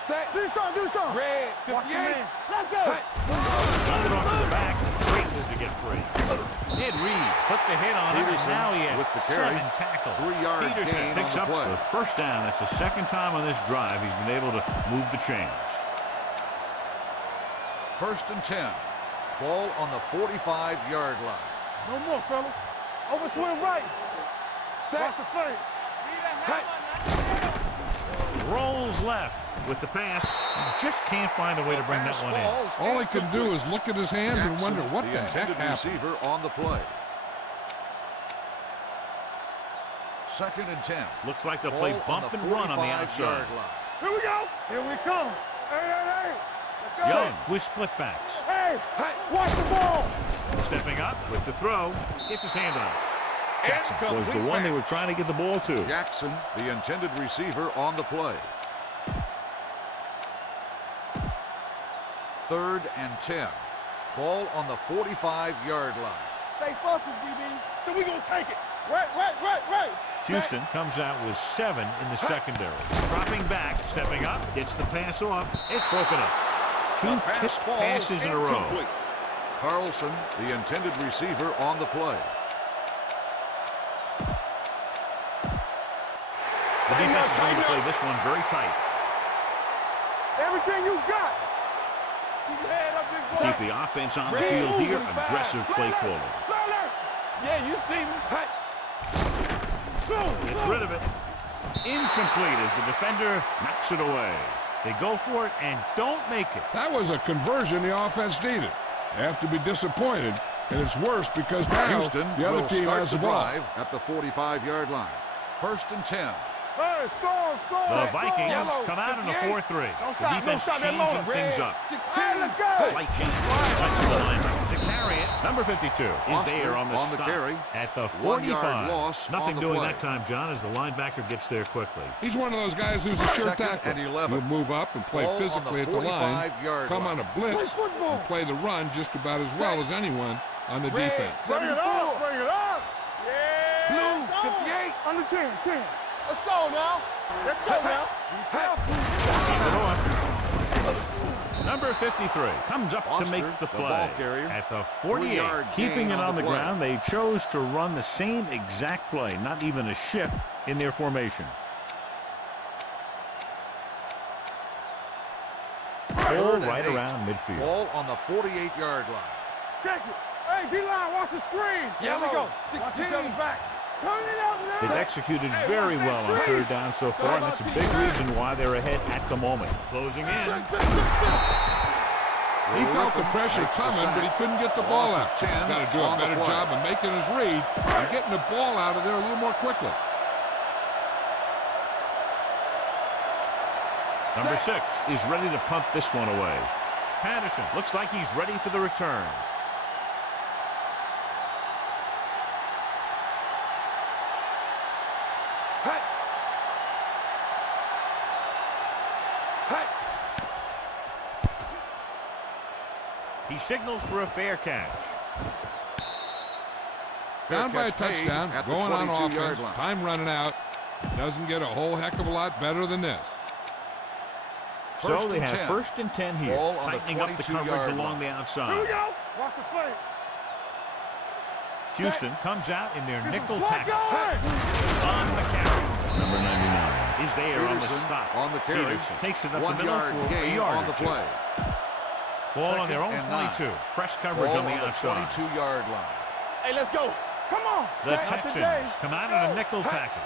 Set. Do something. Red, 58. Let's go. Got it off to the back. Great move to get free. Ed Reed put the hit on him, and now he has 7 tackles. 3-yard Peterson picks up the first down. That's the 2nd time on this drive he's been able to move the chains. 1st and 10. Ball on the 45-yard line. No more, fellas. Over swing right. Set. The flank. Rolls left with the pass. He just can't find a way to bring that one in. All he can do is look at his hands and wonder what the heck happened. Receiver on the play. 2nd and 10. Looks like they'll play bump and run on the outside. Here we go. Here we come. Hey. Let's go. Young with split backs. Hey, watch the ball. Stepping up with the throw. Gets his hand on it. Jackson was the one they were trying to get the ball to. Jackson, the intended receiver, on the play. 3rd and 10. Ball on the 45-yard line. Stay focused, DB. So we gonna take it. Right. Houston comes out with 7 in the secondary. Dropping back, stepping up, gets the pass off. It's broken up. 2 tip passes in a row. Carlson, the intended receiver, on the play. The defense is going to play this one very tight. Everything you got. Keep your head up, big boy. Keep the offense on the field here. Aggressive play calling. Yeah, you see me. Gets rid of it. Incomplete as the defender knocks it away. They go for it and don't make it. That was a conversion the offense needed. They have to be disappointed, and it's worse because now Houston the other will team start has the the ball. drive at the 45-yard line. 1st and 10. Hey, score. The Vikings come out in a 4-3. The defense changing things up. 16. Let's go. Slight change. Let's go linebacker to carry it. Number 52 is there on the stop carry. at the 1 yard 45. loss Nothing on the doing play. that time, John, as the linebacker gets there quickly. He's one of those guys who's a sure 2nd tackle. and 11. He'll move up and play Ball on physically the at the line, 45-yard come line. on a blitz, and play the run just about as well as anyone on the defense. Bring it up. Yeah. Blue, 58. Under 10. Let's go now. Keep it off. Number 53 comes up to make the play ball carrier. at the 48. 3-yard Keeping gain it on the play. ground, they chose to run the same exact play, not even a shift in their formation. Ball right around midfield. Ball on the 48-yard line. Check it. Hey, D-line, watch the screen. Here we go. 16. Back. Turn it up now. They've executed very well on 3rd down so far, and that's a big reason why they're ahead at the moment. Closing in. He felt the pressure coming, but he couldn't get the ball out. Loss of 10 He's got to do a on the better play. job of making his read and getting the ball out of there a little more quickly. Number 6 is ready to punt this one away. Patterson looks like he's ready for the return. He signals for a fair catch. Found by a catch made touchdown, at the going on 22-yard offense, line. time running out. Doesn't get a whole heck of a lot better than this. So First they and have 10. 1st and 10 here, Ball on the tightening up the 22-yard coverage line. along the Here we outside. go. Watch the play. Houston comes out in their nickel package. Going. On the carry. Number 99 is there on the Peterson stop. on the carry. Peterson takes it up 1 the middle yard for a gain yard on the or two. play. Ball on their own 2nd and 22. 9. Press coverage Ball on the on outside. 22-yard line. Hey, let's go. Come on. The Texans come out in a nickel package.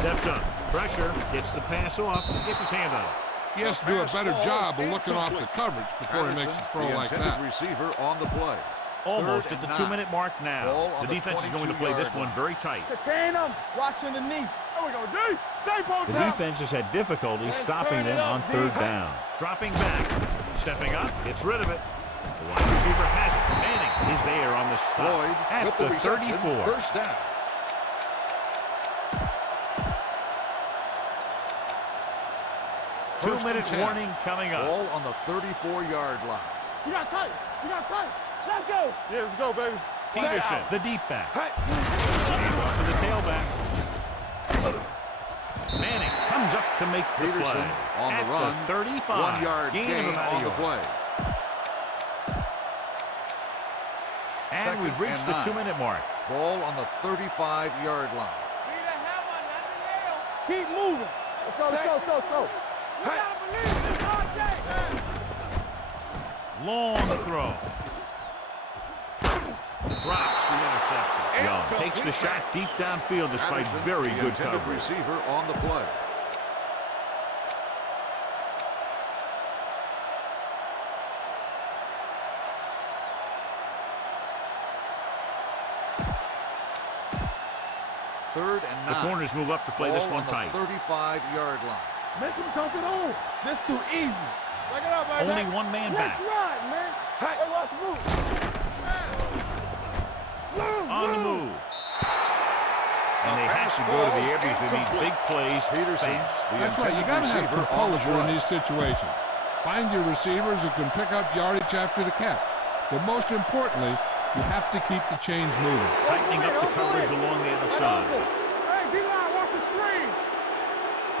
Steps up. Pressure. Gets the pass off. Gets his hand on it. He has to do a better job of looking off the coverage before he makes Patterson, a throw the like intended that. receiver on the play. Almost 3rd at the and 2-minute 9. mark now. Ball on The the defense is going to play this 22-yard one very tight. Contain them. Watch underneath. There we go, D. Stay posted. The defense has had difficulty stopping them on 3rd down. Dropping back. Stepping up. Gets rid of it. The wide receiver has it. Manning is there on the stop Floyd at with the reception, 34. 1st down. Two-minute 10. warning coming up. Ball on the 34-yard line. You got tight. Let's go. Yeah, let's go, baby. Peterson, the deep back. Hand off to the tailback. Manning comes up to make the Peterson play. on at the run. The 35. 1 yard gain of about on a the yard. play. And 2nd we've reached and the 9. 2-minute mark. Ball on the 35-yard line. Keep moving. Let's go. You gotta believe this all day. Long throw. Drops the interception. Young takes the shot deep downfield despite Patterson, very the good intended coverage. receiver on the play. 3rd and 9. The corners move up to play this one tight. 35-yard line. Make him dump it on. This too easy. Back it up, baby. Only one man back. Let's ride, man. Hey, watch the move. On the move. And they have to go to the air because they need big plays fast. That's right. You got to have composure in these situations. Find your receivers who can pick up yardage after the catch. But most importantly, you have to keep the chains moving. Tightening up the coverage along the outside. Hey, D-line, watch the screen.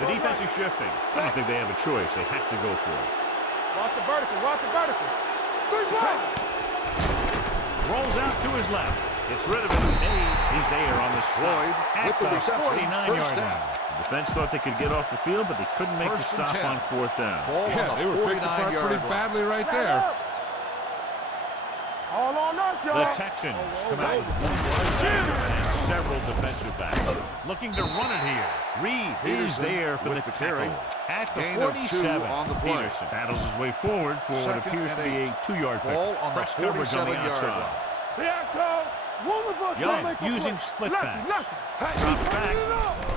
The defense is shifting. I don't think they have a choice. They have to go for it. Watch the vertical, watch the vertical. Big play. Rolls out to his left. Gets rid of it. He's there on the slide at the 49-yard line. The defense thought they could get off the field, but they couldn't make the stop on 4th down. Yeah, they were picked apart pretty badly right there. All on us, y'all. The Texans come out with one linebacker and several defensive backs. Looking to run it here. Reed is there for the tackle. At the 47, Peterson battles his way forward for what appears to be a 2-yard pick. Press coverage on the outside. Young using split backs. Drops back.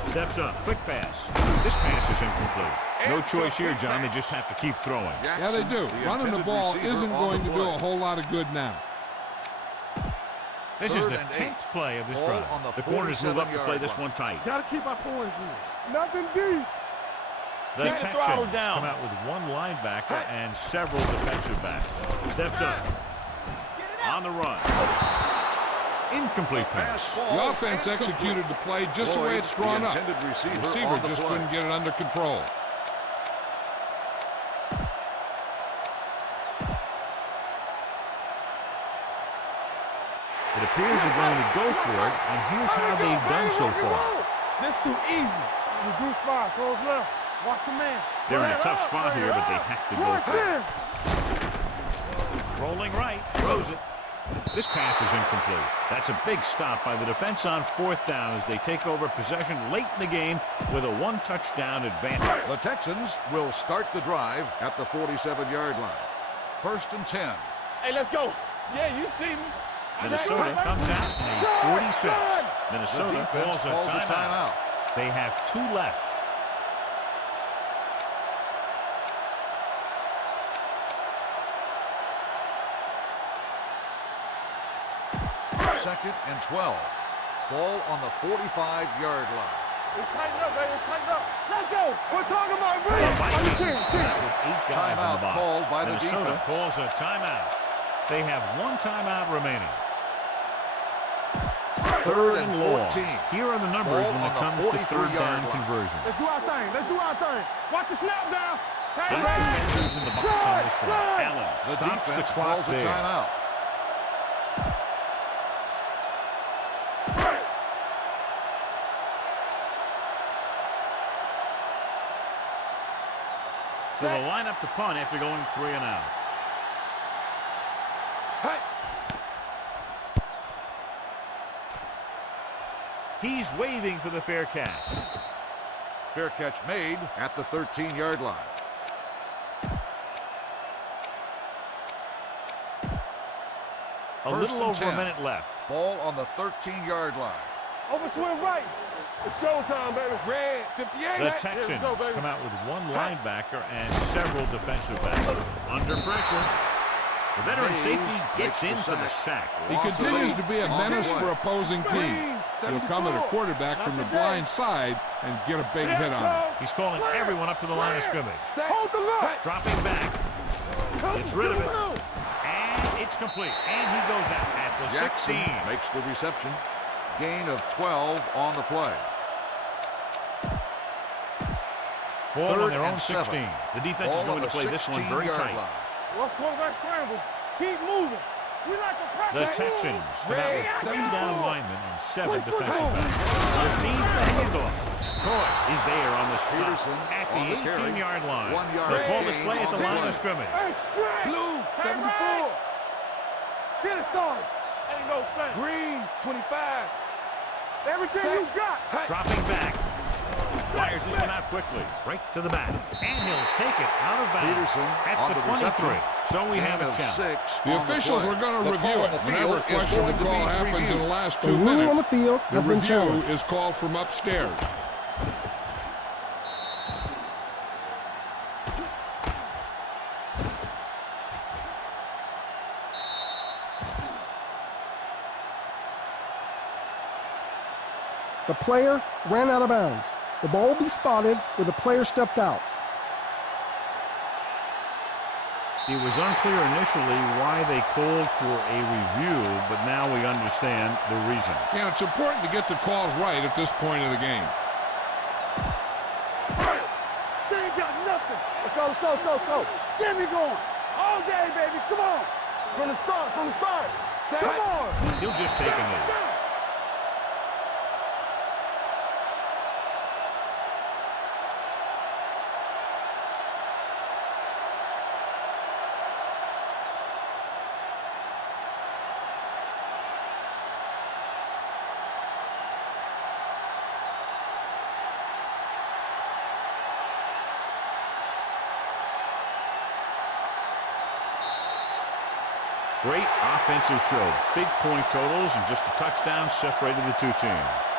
Steps up. Quick pass. This pass is incomplete. No choice here, John. They just have to keep throwing. Yeah, they do. Running the ball isn't going to do a whole lot of good now. This is the 10th play of this drive. The corners move up to play this one tight. Got to keep our poise here. Nothing deep. The Texans come out with one linebacker and several defensive backs. Steps up. On the run. Incomplete pass. The offense executed the play just the way it's drawn up. The receiver just couldn't get it under control. It appears they're going to go for it, and here's how they've done so far. This too easy. Reduce fire, close left. Watch the man. They're in a tough spot here, but they have to go for it. Rolling right, throws it. This pass is incomplete. That's a big stop by the defense on 4th down as they take over possession late in the game with a 1-touchdown advantage. The Texans will start the drive at the 47-yard line. 1st and 10. Hey, let's go. Yeah, you see me. Minnesota comes out in a 46. Minnesota calls a timeout. They have 2 left. Second and 12. Ball on the 45-yard line. Let's tighten up, baby. Let's tighten up. Let's go. We're talking about The Vikings out with 8 guys on the box. Called by Minnesota the calls a timeout. They have 1 timeout remaining. 3rd and 14. Here are the numbers when it comes to 3rd down conversion. Let's do our thing. Let's do our thing. Watch the snap down. The defenders in the box on this one. Allen The stops the defense clock calls a there. timeout. So they'll line up to punt after going 3 and out. He's waving for the fair catch. Fair catch made at the 13-yard line. A little over a minute left. Ball on the 13-yard line. Over swing right. It's showtime, baby. Red, 58. The Texans come out with 1 linebacker and several defensive backs. Under pressure. The veteran safety gets in for the sack. He continues to be a menace for opposing teams. He'll come at a quarterback from the blind side and get a big hit on him. He's calling everyone up to the line of scrimmage. Hold the look. Dropping back. Gets rid of it. And it's complete. And he goes out at the Jackson 16. makes the reception. Gain of 12 on the play. Ball on their own 7. 16. The defense is going to play this one very tight. Let's quarterback scramble. Keep moving. We like to press. The Texans come out with 3 down linemen and 7 defensive backs. Receives the handoff. Coy is there on the stop at the 18-yard line. 1 yard They'll call this gain play at the on the line play. of scrimmage. Blue, 74. Get it started. Ain't no thing. Green, 25. Everything you got. Dropping back. Fires this one out quickly. Right to the back. And he'll take it out of bounds Peterson at on the the 23. reception. So we have a challenge. The officials are going to review it. Whenever a questionable call happens in the last 2 ruling minutes, on the field has been review challenged. is called from upstairs. The player ran out of bounds. The ball will be spotted where the player stepped out. It was unclear initially why they called for a review, but now we understand the reason. Yeah, it's important to get the calls right at this point of the game. They ain't got nothing. Let's go, let's go, let's go, let's go. Get me going. All day, baby. Come on. From the start, from the start. Come on. He'll just take a knee. Great offensive show. Big point totals and just a touchdown separated the two teams.